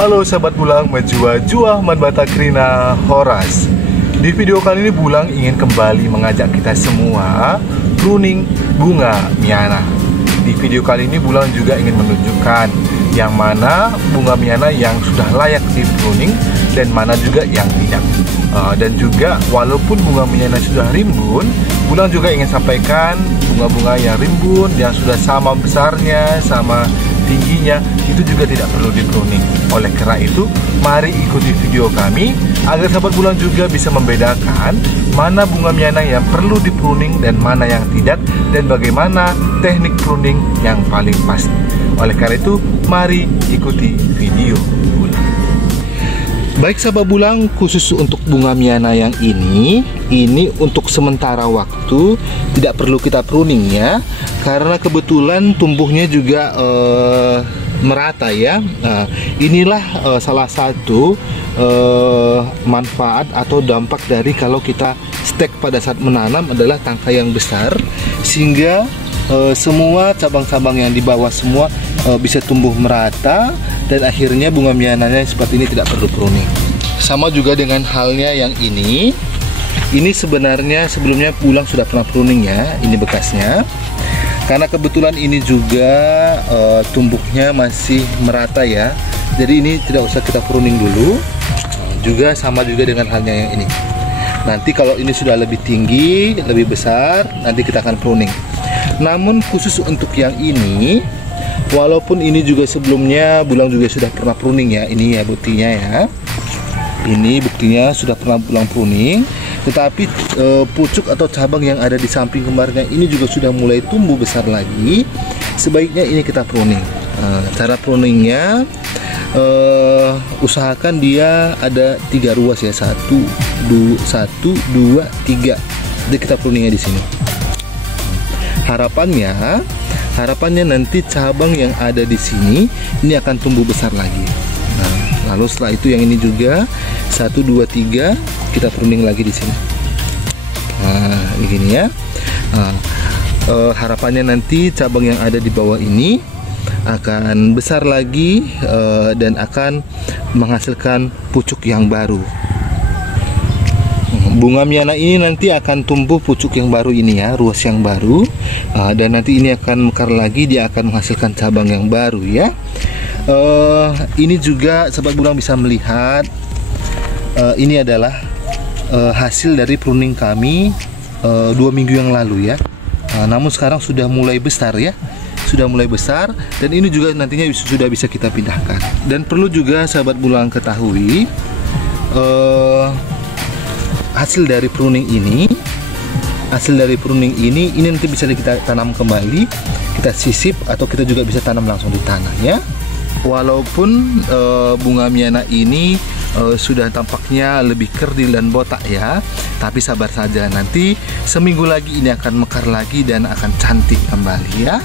Halo sahabat Bulang, menjua-jua manbatakrina horas. Di video kali ini Bulang ingin kembali mengajak kita semua pruning bunga Miana. Di video kali ini Bulang juga ingin menunjukkan yang mana bunga Miana yang sudah layak di pruning dan mana juga yang tidak. Dan juga walaupun bunga Miana sudah rimbun, Bulang juga ingin sampaikan bunga-bunga yang rimbun yang sudah sama besarnya, sama tingginya, itu juga tidak perlu di pruning. Oleh karena itu, mari ikuti video kami agar sahabat Bulang juga bisa membedakan mana bunga Miana yang perlu di pruning dan mana yang tidak, dan bagaimana teknik pruning yang paling pas. Oleh karena itu, mari ikuti video Bulang. Baik sahabat Bulang, khusus untuk bunga Miana yang ini untuk sementara waktu tidak perlu kita pruning ya, karena kebetulan tumbuhnya juga merata ya. Inilah salah satu manfaat atau dampak dari kalau kita stek pada saat menanam adalah tangkai yang besar, sehingga semua cabang-cabang yang di bawah semua bisa tumbuh merata, dan akhirnya bunga Miananya seperti ini tidak perlu pruning. Sama juga dengan halnya yang ini sebenarnya sebelumnya Bulang sudah pernah pruning ya, ini bekasnya. Karena kebetulan ini juga tumbuhnya masih merata ya, jadi ini tidak usah kita pruning dulu. Juga sama juga dengan halnya yang ini. Nanti kalau ini sudah lebih tinggi, lebih besar, nanti kita akan pruning. Namun khusus untuk yang ini, walaupun ini juga sebelumnya Bulang juga sudah pernah pruning ya, ini ya buktinya ya. Ini buktinya sudah pernah Bulang pruning, tetapi pucuk atau cabang yang ada di samping kembarnya ini juga sudah mulai tumbuh besar lagi. Sebaiknya ini kita pruning. Cara pruningnya, usahakan dia ada 3 ruas ya, 1, 2, 3. Jadi kita pruningnya di sini. Harapannya nanti cabang yang ada di sini ini akan tumbuh besar lagi. Lalu setelah itu yang ini juga 1, 2, 3 kita pruning lagi di sini. Begini ya. Harapannya nanti cabang yang ada di bawah ini akan besar lagi dan akan menghasilkan pucuk yang baru. Bunga Miana ini nanti akan tumbuh pucuk yang baru ini ya, ruas yang baru, dan nanti ini akan mekar lagi, dia akan menghasilkan cabang yang baru ya. Ini juga sahabat Bulang bisa melihat, ini adalah hasil dari pruning kami 2 minggu yang lalu ya. Namun sekarang sudah mulai besar ya, sudah mulai besar, dan ini juga nantinya sudah bisa kita pindahkan. Dan perlu juga sahabat Bulang ketahui, hasil dari pruning ini nanti bisa kita tanam kembali, kita sisip, atau kita juga bisa tanam langsung di tanah ya. Walaupun bunga Miana ini sudah tampaknya lebih kerdil dan botak ya, tapi sabar saja, nanti seminggu lagi ini akan mekar lagi dan akan cantik kembali ya.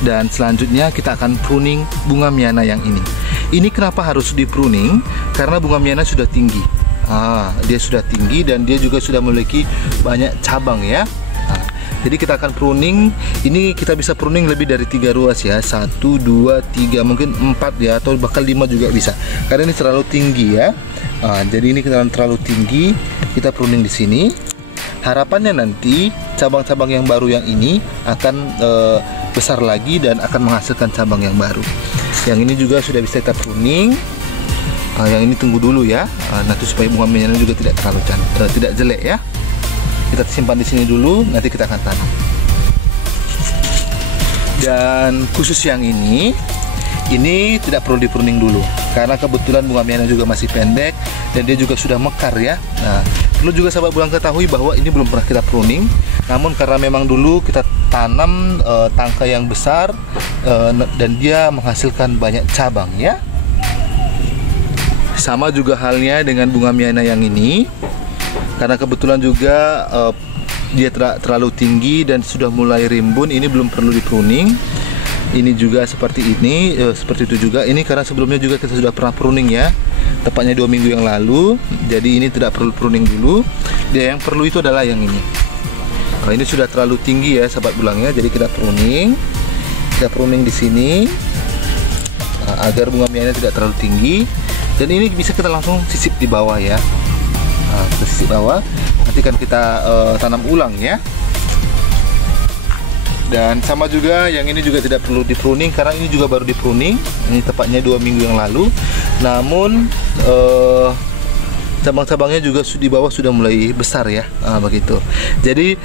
Dan selanjutnya kita akan pruning bunga Miana yang ini. Ini kenapa harus di pruning? Karena bunga Miana sudah tinggi. Dia sudah tinggi dan dia juga sudah memiliki banyak cabang ya. Jadi kita akan pruning, ini kita bisa pruning lebih dari 3 ruas ya, 1, 2, 3, mungkin 4 ya, atau bahkan 5 juga bisa. Karena ini terlalu tinggi ya. Jadi ini terlalu tinggi, kita pruning di sini. Harapannya nanti cabang-cabang yang baru yang ini akan besar lagi dan akan menghasilkan cabang yang baru. Yang ini juga sudah bisa kita pruning. Yang ini tunggu dulu ya, nanti supaya bunga Miana juga tidak terlalu tidak jelek ya. Kita simpan di sini dulu, nanti kita akan tanam. Dan khusus yang ini tidak perlu di pruning dulu, karena kebetulan bunga Miana juga masih pendek dan dia juga sudah mekar ya. Perlu juga sahabat Bulang ketahui bahwa ini belum pernah kita pruning, namun karena memang dulu kita tanam tangkai yang besar dan dia menghasilkan banyak cabang ya. Sama juga halnya dengan bunga Miana yang ini, karena kebetulan juga dia terlalu tinggi dan sudah mulai rimbun, ini belum perlu di pruning. Ini juga seperti ini, seperti itu juga. Ini karena sebelumnya juga kita sudah pernah pruning ya, tepatnya 2 minggu yang lalu. Jadi ini tidak perlu pruning dulu. Dia yang perlu itu adalah yang ini. Ini sudah terlalu tinggi ya sahabat Bulang ya, jadi kita pruning di sini. agar bunga mianya tidak terlalu tinggi. Dan ini bisa kita langsung sisip di bawah ya. Kita sisip bawah, nanti kan kita tanam ulang ya. Dan sama juga yang ini juga tidak perlu di pruning karena ini juga baru di pruning. Ini tepatnya 2 minggu yang lalu. Namun cabang-cabangnya juga di bawah sudah mulai besar ya, begitu. Jadi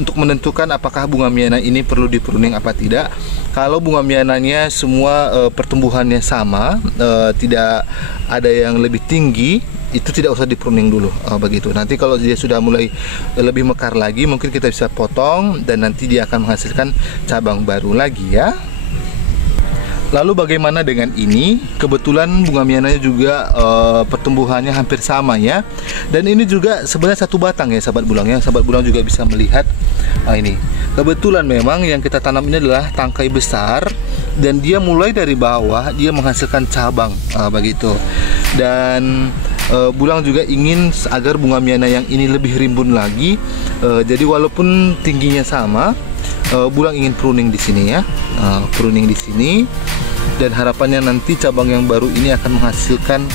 untuk menentukan apakah bunga miana ini perlu di pruning apa tidak, kalau bunga miananya semua pertumbuhannya sama, tidak ada yang lebih tinggi, itu tidak usah di pruning dulu, begitu. Nanti kalau dia sudah mulai lebih mekar lagi, mungkin kita bisa potong dan nanti dia akan menghasilkan cabang baru lagi ya. Lalu bagaimana dengan ini? Kebetulan bunga miananya juga pertumbuhannya hampir sama ya. Dan ini juga sebenarnya satu batang ya sahabat bulang ya. Sahabat bulang juga bisa melihat ini. Kebetulan memang yang kita tanam ini adalah tangkai besar dan dia mulai dari bawah dia menghasilkan cabang, begitu. Dan bulang juga ingin agar bunga miana yang ini lebih rimbun lagi. Jadi walaupun tingginya sama, bulang ingin pruning di sini ya, pruning di sini. Dan harapannya nanti cabang yang baru ini akan menghasilkan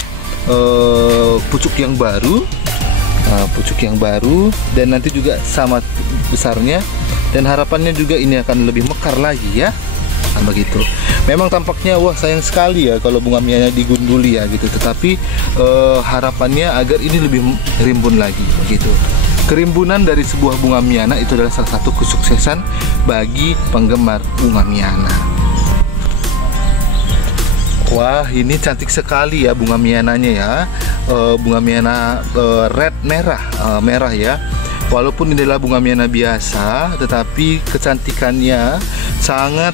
pucuk yang baru, dan nanti juga sama besarnya. Dan harapannya juga ini akan lebih mekar lagi ya. Begitu. Memang tampaknya wah sayang sekali ya kalau bunga mianya digunduli ya gitu. Tetapi harapannya agar ini lebih rimbun lagi begitu. Kerimbunan dari sebuah bunga miana itu adalah salah satu kesuksesan bagi penggemar bunga miana. Wah, ini cantik sekali ya bunga miananya ya. Bunga miana red merah ya. Walaupun ini adalah bunga miana biasa, tetapi kecantikannya sangat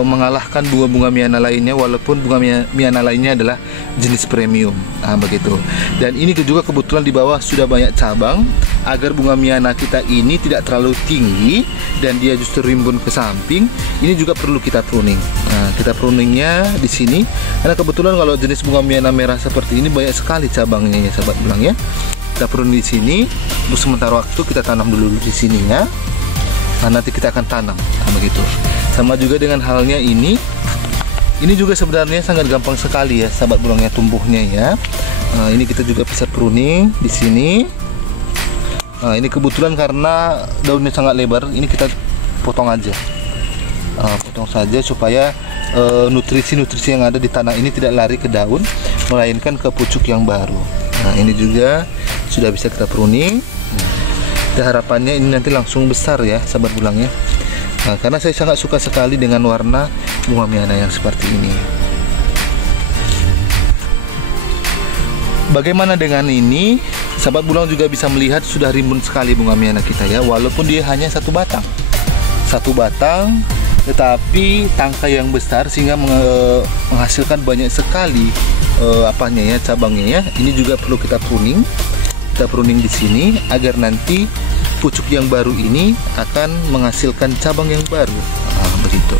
mengalahkan bunga-bunga miana lainnya, walaupun bunga miana lainnya adalah jenis premium, begitu. Dan ini juga kebetulan di bawah sudah banyak cabang, agar bunga miana kita ini tidak terlalu tinggi dan dia justru rimbun ke samping. Ini juga perlu kita pruning. Kita pruningnya di sini, karena kebetulan kalau jenis bunga miana merah seperti ini banyak sekali cabangnya ya sahabat bulang ya. Kita pruning di sini, untuk sementara waktu kita tanam dulu di sini ya. Nanti kita akan tanam, begitu. Sama juga dengan halnya ini juga sebenarnya sangat gampang sekali ya sahabat bulangnya tumbuhnya ya. Ini kita juga bisa pruning di sini. Ini kebetulan karena daunnya sangat lebar, ini kita potong aja, potong saja supaya nutrisi-nutrisi yang ada di tanah ini tidak lari ke daun, melainkan ke pucuk yang baru. Ini juga sudah bisa kita pruning. Dan harapannya ini nanti langsung besar ya sahabat bulangnya. Karena saya sangat suka sekali dengan warna bunga miana yang seperti ini. Bagaimana dengan ini? Sahabat bulang juga bisa melihat sudah rimbun sekali bunga miana kita ya, walaupun dia hanya satu batang, tetapi tangkai yang besar sehingga menghasilkan banyak sekali cabangnya ya. Ini juga perlu kita pruning. Kita pruning di sini agar nanti pucuk yang baru ini akan menghasilkan cabang yang baru. Begitu.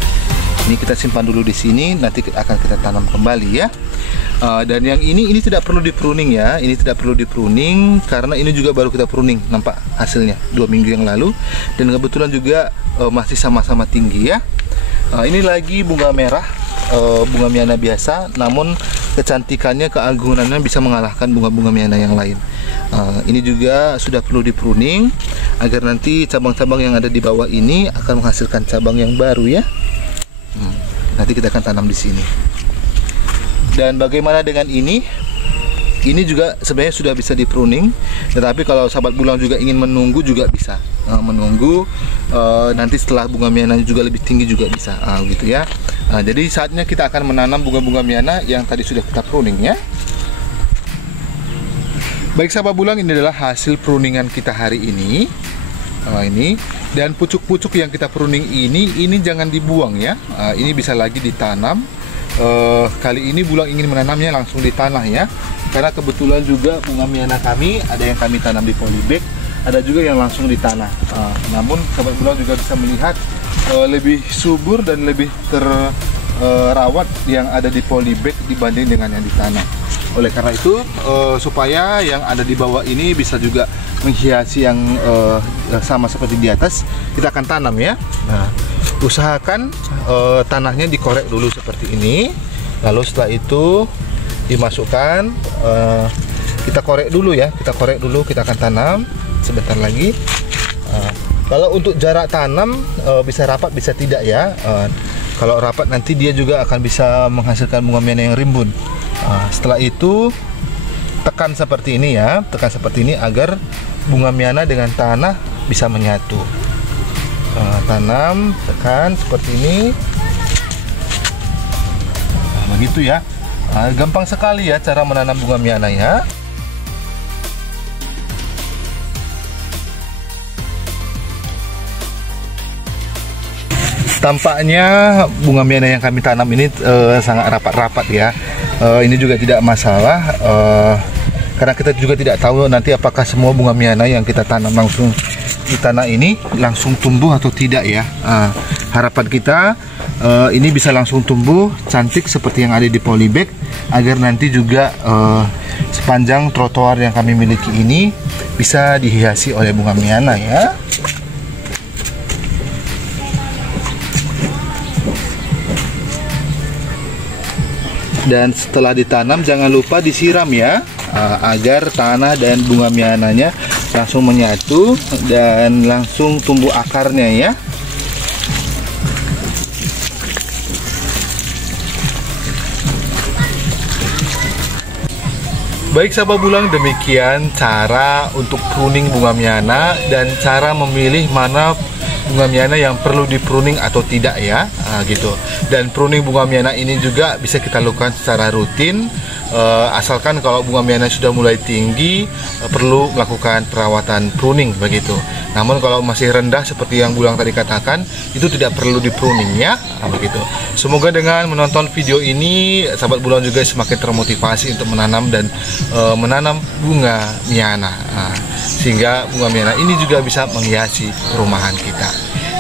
Ini kita simpan dulu di sini, nanti akan kita tanam kembali ya. Dan yang ini tidak perlu di pruning ya. Ini tidak perlu di pruning karena ini juga baru kita pruning, nampak hasilnya 2 minggu yang lalu. Dan kebetulan juga masih sama-sama tinggi ya. Ini lagi bunga merah, bunga miana biasa, namun kecantikannya, keagungannya bisa mengalahkan bunga-bunga miana yang lain. Ini juga sudah perlu di pruning agar nanti cabang-cabang yang ada di bawah ini akan menghasilkan cabang yang baru ya. Nanti kita akan tanam di sini. Dan bagaimana dengan ini? Ini juga sebenarnya sudah bisa di pruning, tetapi kalau sahabat bulang juga ingin menunggu juga bisa. Menunggu nanti setelah bunga miana juga lebih tinggi juga bisa, gitu ya. Jadi saatnya kita akan menanam bunga-bunga miana yang tadi sudah kita pruning ya. Baik sahabat bulang, ini adalah hasil pruningan kita hari ini. Ini dan pucuk-pucuk yang kita pruning ini jangan dibuang ya. Ini bisa lagi ditanam. Kali ini bulang ingin menanamnya langsung di tanah ya, karena kebetulan juga bunga miana kami ada yang kami tanam di polybag, ada juga yang langsung di tanah. Namun sahabat bulang juga bisa melihat lebih subur dan lebih terawat yang ada di polybag dibanding dengan yang di tanah. Oleh karena itu supaya yang ada di bawah ini bisa juga menghiasi yang sama seperti di atas, kita akan tanam ya. Usahakan tanahnya dikorek dulu seperti ini, Lalu setelah itu dimasukkan, kita korek dulu ya, kita akan tanam sebentar lagi. Kalau untuk jarak tanam bisa rapat bisa tidak ya. Kalau rapat nanti dia juga akan bisa menghasilkan bunga miana yang rimbun. Setelah itu tekan seperti ini ya, agar bunga miana dengan tanah bisa menyatu. Tanam, tekan seperti ini. Begitu ya. Gampang sekali ya cara menanam bunga miana ya. Tampaknya bunga miana yang kami tanam ini sangat rapat-rapat ya. Ini juga tidak masalah, karena kita juga tidak tahu nanti apakah semua bunga miana yang kita tanam langsung di tanah ini langsung tumbuh atau tidak ya. Harapan kita ini bisa langsung tumbuh cantik seperti yang ada di polybag, agar nanti juga sepanjang trotoar yang kami miliki ini bisa dihiasi oleh bunga miana ya. Dan setelah ditanam jangan lupa disiram ya, agar tanah dan bunga miananya langsung menyatu dan langsung tumbuh akarnya ya. Baik sahabat Bulang, demikian cara untuk pruning bunga miana dan cara memilih mana bunga miana yang perlu di pruning atau tidak ya, gitu. Dan pruning bunga miana ini juga bisa kita lakukan secara rutin, asalkan kalau bunga miana sudah mulai tinggi perlu melakukan perawatan pruning begitu. Namun kalau masih rendah seperti yang Bulang tadi katakan, itu tidak perlu di pruning ya, begitu. Semoga dengan menonton video ini sahabat Bulang juga semakin termotivasi untuk menanam dan menanam bunga miana, sehingga bunga miana ini juga bisa menghiasi perumahan kita.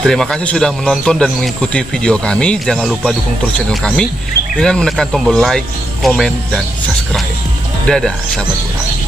Terima kasih sudah menonton dan mengikuti video kami. Jangan lupa dukung terus channel kami dengan menekan tombol like, komen, dan subscribe. Dadah sahabat Bulang.